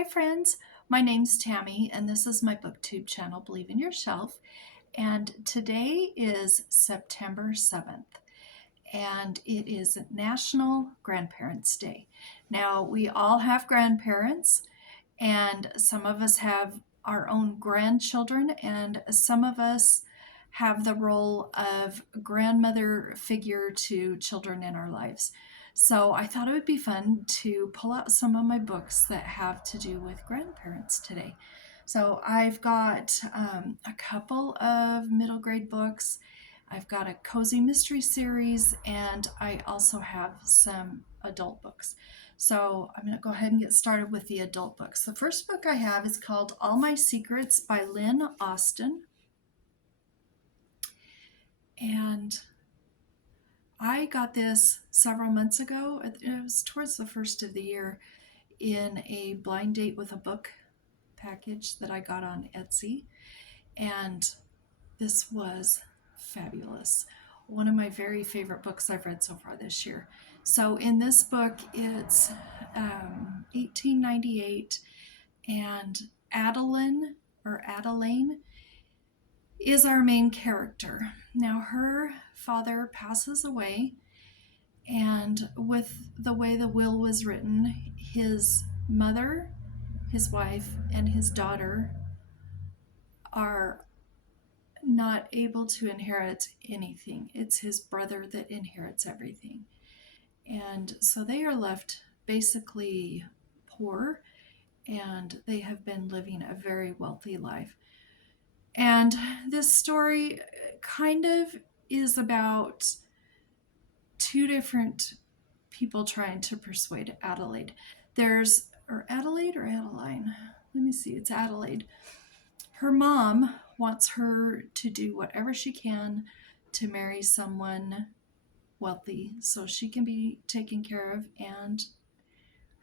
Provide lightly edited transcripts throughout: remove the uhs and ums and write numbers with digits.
Hi friends, my name's Tammy and this is my booktube channel, Believe in Yourself. And today is September 7th and it is National Grandparents' Day. Now we all have grandparents and some of us have our own grandchildren and some of us have the role of grandmother figure to children in our lives. So I thought it would be fun to pull out some of my books that have to do with grandparents today. So I've got a couple of middle grade books. I've got a cozy mystery series, and I also have some adult books. So I'm going to go ahead and get started with the adult books. The first book I have is called All My Secrets by Lynn Austin. And I got this several months ago. It was towards the first of the year in a blind date with a book package that I got on Etsy. And this was fabulous. One of my very favorite books I've read so far this year. So in this book, it's 1898, and Adeline is our main character. Now her father passes away, and with the way the will was written, his mother, his wife, and his daughter are not able to inherit anything. It's his brother that inherits everything. And so they are left basically poor, and they have been living a very wealthy life. And this story kind of is about two different people trying to persuade Adelaide. Adelaide or Adeline? Let me see, it's Adelaide. Her mom wants her to do whatever she can to marry someone wealthy so she can be taken care of, and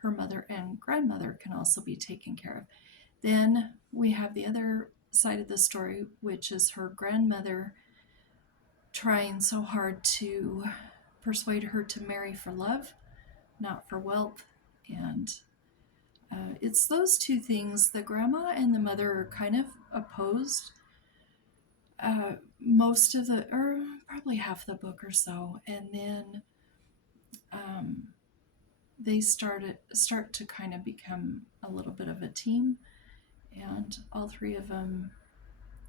her mother and grandmother can also be taken care of. Then we have the other side of the story, which is her grandmother trying so hard to persuade her to marry for love, not for wealth. And it's those two things. The grandma and the mother are kind of opposed most of the, or probably half the book or so, and then they start to kind of become a little bit of a team, and all three of them,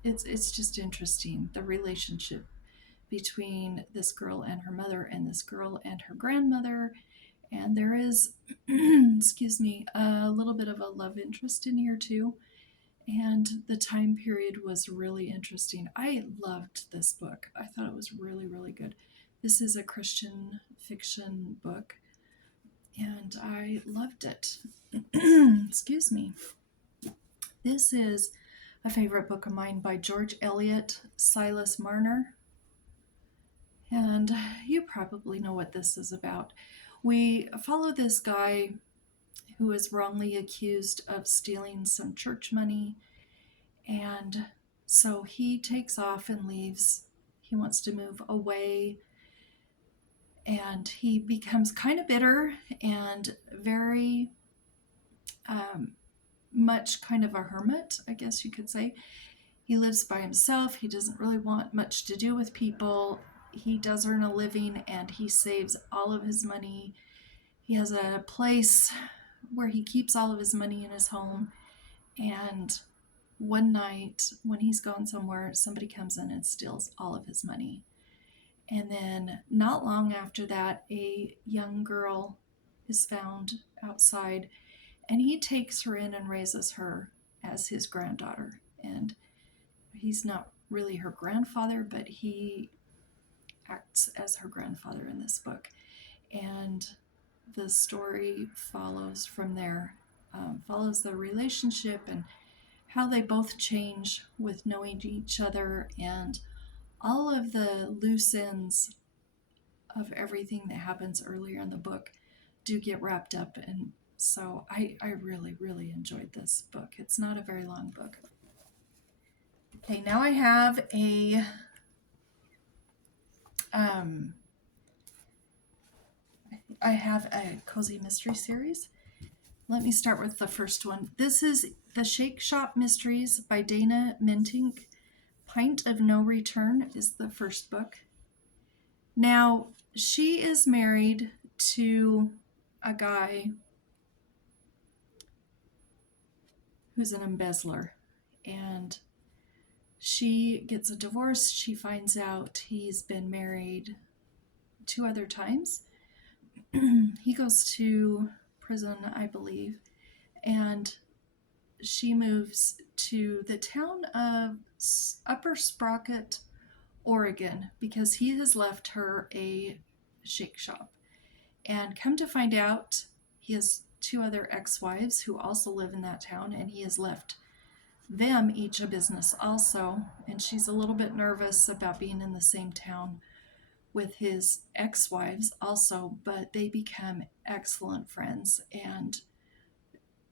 it's just interesting, the relationship between this girl and her mother and this girl and her grandmother. And there is excuse me, a little bit of a love interest in here too. And the time period was really interesting. I loved this book. I thought it was really, really good. This is a Christian fiction book, and I loved it. Excuse me. This is a favorite book of mine by George Eliot, Silas Marner. And you probably know what this is about. We follow this guy who is wrongly accused of stealing some church money, and so he takes off and leaves. He wants to move away, and he becomes kind of bitter and very much kind of a hermit, I guess you could say. He lives by himself. He doesn't really want much to do with people. He does earn a living, and he saves all of his money. He has a place where he keeps all of his money in his home. And one night when he's gone somewhere, somebody comes in and steals all of his money. And then not long after that, a young girl is found outside, and he takes her in and raises her as his granddaughter. And he's not really her grandfather, but he acts as her grandfather in this book. And the story follows from there, follows their relationship and how they both change with knowing each other, and all of the loose ends of everything that happens earlier in the book do get wrapped up. And so I really, really enjoyed this book. It's not a very long book. Okay, now I have a cozy mystery series. Let me start with the first one. This is The Shake Shop Mysteries by Dana Mentink. Pint of No Return is the first book. Now, she is married to a guy who's an embezzler, and she gets a divorce. She finds out he's been married 2 other times. He goes to prison, I believe, and she moves to the town of Upper Sprocket, Oregon, because he has left her a shake shop. And come to find out, he has 2 other ex-wives who also live in that town, and he has left them each a business also. And she's a little bit nervous about being in the same town with his ex-wives also, but they become excellent friends and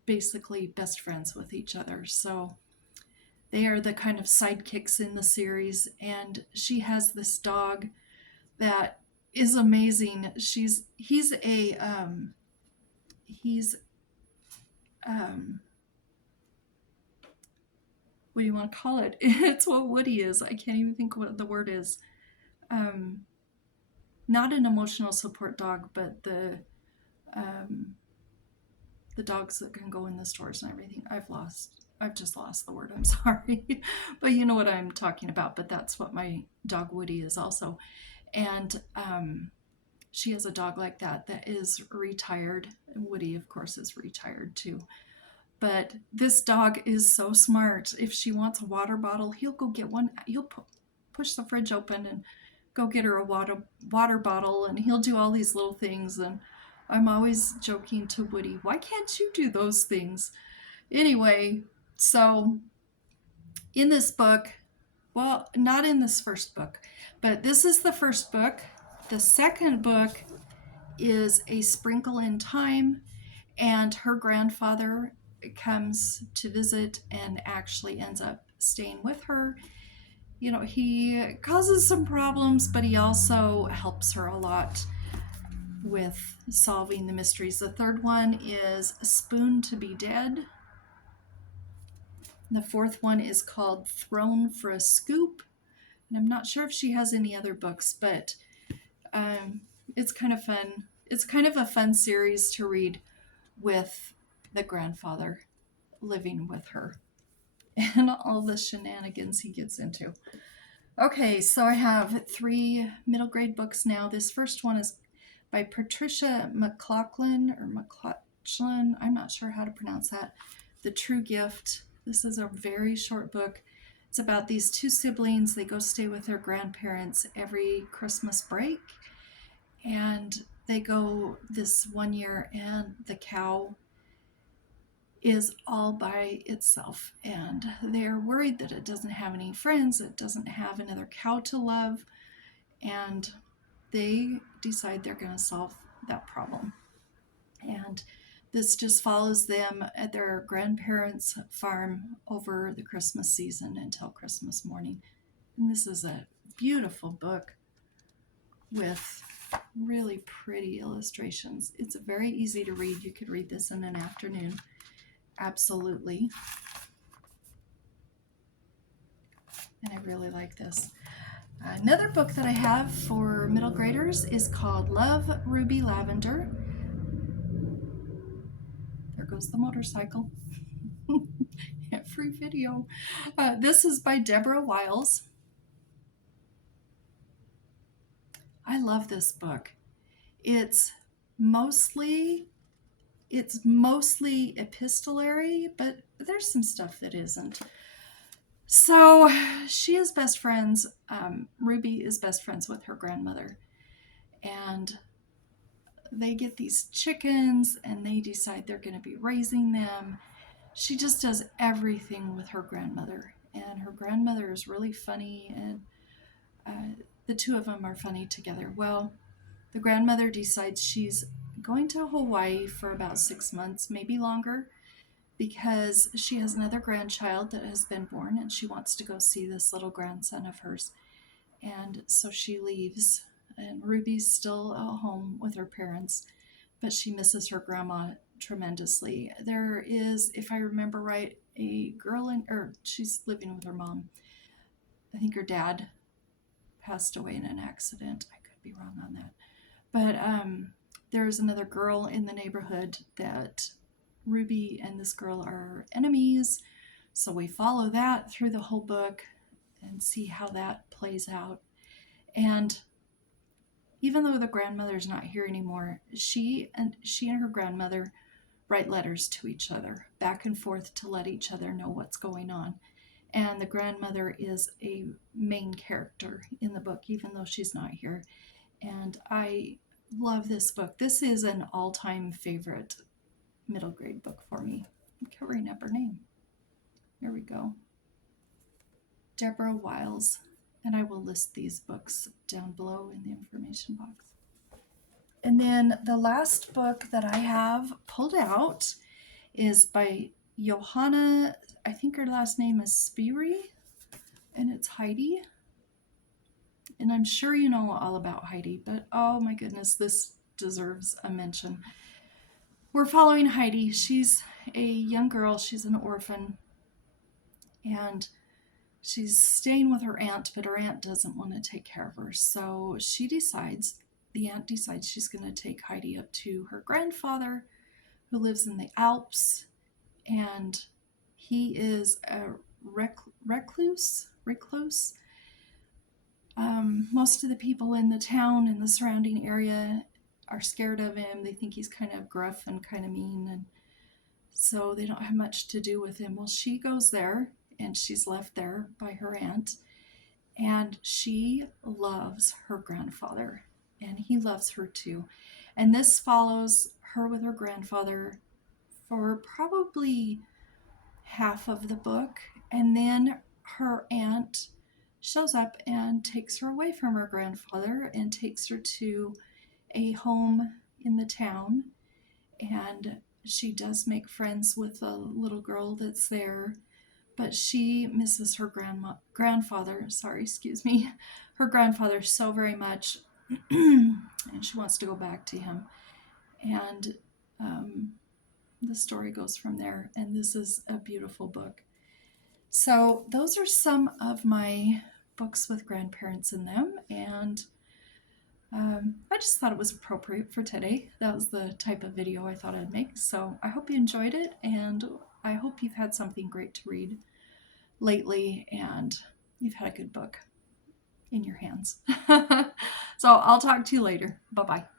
basically best friends with each other. So they are the kind of sidekicks in the series, and she has this dog that is amazing. He's what do you want to call it? It's what Woody is. I can't even think what the word is. Not an emotional support dog, but the dogs that can go in the stores and everything. I've just lost the word. I'm sorry. But you know what I'm talking about. But that's what my dog Woody is also. And she has a dog like that is retired. Woody, of course, is retired too. But this dog is so smart. If she wants a water bottle, he'll go get one. He'll push the fridge open and go get her a water bottle, and he'll do all these little things. And I'm always joking to Woody, why can't you do those things? Anyway, so in this book, well, not in this first book, but this is the first book. The second book is A Sprinkle in Time, and her grandfather comes to visit and actually ends up staying with her. You know, he causes some problems, but he also helps her a lot with solving the mysteries. The third one is A Spoon to be Dead. The fourth one is called Thrown for a Scoop. And I'm not sure if she has any other books, but it's kind of fun. It's kind of a fun series to read with the grandfather living with her and all the shenanigans he gets into. Okay, so I have 3 middle grade books now. This first one is by Patricia MacLachlan or MacLachlan. I'm not sure how to pronounce that. The True Gift. This is a very short book. It's about these 2 siblings. They go stay with their grandparents every Christmas break. And they go this one year, and the cow is all by itself. And they're worried that it doesn't have any friends. It doesn't have another cow to love. And they decide they're going to solve that problem. And this just follows them at their grandparents' farm over the Christmas season until Christmas morning. And this is a beautiful book with really pretty illustrations. It's very easy to read. You could read this in an afternoon. Absolutely. And I really like this. Another book that I have for middle graders is called Love, Ruby, Lavender. There goes the motorcycle. Free video. This is by Deborah Wiles. I love this book. It's mostly epistolary, but there's some stuff that isn't. So she is best friends. Ruby is best friends with her grandmother, and they get these chickens, and they decide they're going to be raising them. She just does everything with her grandmother, and her grandmother is really funny, and the 2 of them are funny together. Well, the grandmother decides she's going to Hawaii for about 6 months, maybe longer, because she has another grandchild that has been born, and she wants to go see this little grandson of hers. And so she leaves, and Ruby's still at home with her parents, but she misses her grandma tremendously. There is, if I remember right, a girl or she's living with her mom. I think her dad passed away in an accident. I could be wrong on that. But there's another girl in the neighborhood that Ruby and this girl are enemies. So we follow that through the whole book and see how that plays out. And even though the grandmother's not here anymore, she and her grandmother write letters to each other back and forth to let each other know what's going on. And the grandmother is a main character in the book, even though she's not here. And I love this book. This is an all-time favorite middle grade book for me. I'm covering up her name. There we go. Deborah Wiles. And I will list these books down below in the information box. And then the last book that I have pulled out is by Johanna. I think her last name is Spyri, and it's Heidi. And I'm sure you know all about Heidi, but oh my goodness, this deserves a mention. We're following Heidi. She's a young girl. She's an orphan, and she's staying with her aunt, but her aunt doesn't want to take care of her. So the aunt decides she's going to take Heidi up to her grandfather, who lives in the Alps, and he is a recluse. Most of the people in the town and the surrounding area are scared of him. They think he's kind of gruff and kind of mean, and so they don't have much to do with him. Well, she goes there, and she's left there by her aunt, and she loves her grandfather, and he loves her too. And this follows her with her grandfather for probably half of the book, and then her aunt shows up and takes her away from her grandfather and takes her to a home in the town. And she does make friends with a little girl that's there, but she misses her grandfather so very much, and she wants to go back to him. And the story goes from there, and this is a beautiful book. So those are some of my books with grandparents in them, and I just thought it was appropriate for today. That was the type of video I thought I'd make. So I hope you enjoyed it, and I hope you've had something great to read lately, and you've had a good book in your hands. So I'll talk to you later. Bye-bye.